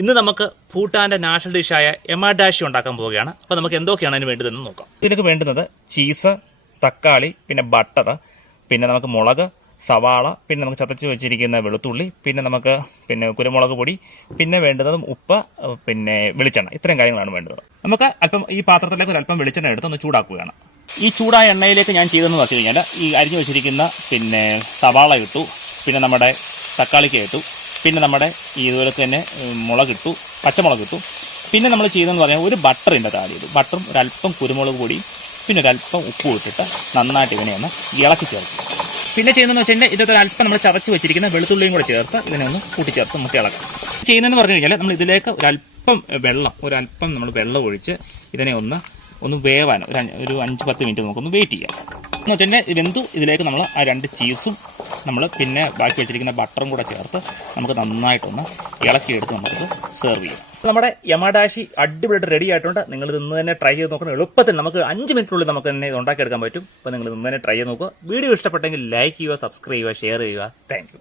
ഇന്ന് നമുക്ക് ഭൂട്ടാന്റെ നാഷണൽ ഡിഷായ യമഡാഷി ഉണ്ടാക്കാൻ പോവുകയാണ്. അപ്പോൾ നമുക്ക് എന്തൊക്കെയാണ് അതിന് വേണ്ടതെന്ന് നോക്കാം. ഇതിനൊക്കെ വേണ്ടുന്നത് ചീസ്, തക്കാളി, പിന്നെ ബട്ടർ, പിന്നെ നമുക്ക് മുളക്, സവാള, പിന്നെ നമുക്ക് ചതച്ച് വെച്ചിരിക്കുന്ന വെളുത്തുള്ളി, പിന്നെ നമുക്ക് കുരുമുളക് പൊടി, പിന്നെ വേണ്ടുന്നത് ഉപ്പ്, പിന്നെ വെളിച്ചെണ്ണ. ഇത്രയും കാര്യങ്ങളാണ് വേണ്ടത്. നമുക്ക് അല്പം ഈ പാത്രത്തിലേക്ക് ഒരു അല്പം വെളിച്ചെണ്ണ എടുത്ത് ഒന്ന് ചൂടാക്കുകയാണ്. ഈ ചൂടായ എണ്ണയിലേക്ക് ഞാൻ ചെയ്തെന്ന് വെച്ച് കഴിഞ്ഞാൽ ഈ അരിഞ്ഞു വെച്ചിരിക്കുന്ന സവാള ഇട്ടു, പിന്നെ നമ്മുടെ തക്കാളിക്ക് ഇട്ടു, പിന്നെ നമ്മുടെ ഇതുപോലെ തന്നെ മുളകിട്ടു, പച്ചമുളക് ഇട്ടു. പിന്നെ നമ്മൾ ചെയ്തതെന്ന് പറഞ്ഞാൽ ഒരു ബട്ടറിൻ്റെ താഴെ ബട്ടറും ഒരല്പം കുരുമുളക് പൊടിയും പിന്നെ ഒരല്പം ഉപ്പും ഇട്ടിട്ട് നന്നായിട്ട് ഇതിനെ ഒന്ന് ഇളക്കി ചേർക്കും. പിന്നെ ചെയ്യുന്നതെന്ന് വെച്ച് കഴിഞ്ഞാൽ ഇതൊക്കെ അല്പം നമ്മൾ ചതച്ച് വെച്ചിരിക്കുന്ന വെളുത്തുള്ളിയും കൂടെ ചേർത്ത് ഇതിനെ ഒന്ന് കൂട്ടിച്ചേർത്ത് നമുക്ക് ഇളക്കാം. ചെയ്യുന്നതെന്ന് പറഞ്ഞു കഴിഞ്ഞാൽ നമ്മൾ ഇതിലേക്ക് ഒരല്പം നമ്മൾ വെള്ളം ഒഴിച്ച് ഇതിനെ ഒന്ന് വേവാൻ ഒരു 5-10 മിനിറ്റ് നമുക്കൊന്ന് വെയിറ്റ് ചെയ്യാം. എന്ന് വെച്ച് കഴിഞ്ഞാൽ വെന്തു ഇതിലേക്ക് നമ്മൾ ആ 2 ചീസും നമ്മൾ പിന്നെ ബാക്കി വെച്ചിരിക്കുന്ന ബട്ടറും കൂടെ ചേർത്ത് നമുക്ക് നന്നായിട്ടൊന്ന് ഇളക്കിയെടുത്ത് നമുക്കിത് സെർവ് ചെയ്യാം. നമ്മുടെ യമഡാഷി അടിപൊളിയായിട്ട് റെഡി ആയിട്ടുണ്ട്. നിങ്ങൾ ഇന്ന് തന്നെ ട്രൈ ചെയ്ത് നോക്കണം. എളുപ്പത്തിൽ നമുക്ക് 5 മിനിറ്റിനുള്ളിൽ നമുക്ക് തന്നെ ഇത് ഉണ്ടാക്കിയെടുക്കാൻ പറ്റും. അപ്പോൾ നിങ്ങൾ ഇന്ന് തന്നെ ട്രൈ ചെയ്ത് നോക്കുക. വീഡിയോ ഇഷ്ടപ്പെട്ടെങ്കിൽ ലൈക്ക് ചെയ്യുക, സബ്സ്ക്രൈബ് ചെയ്യുക, ഷെയർ ചെയ്യുക. Thank you.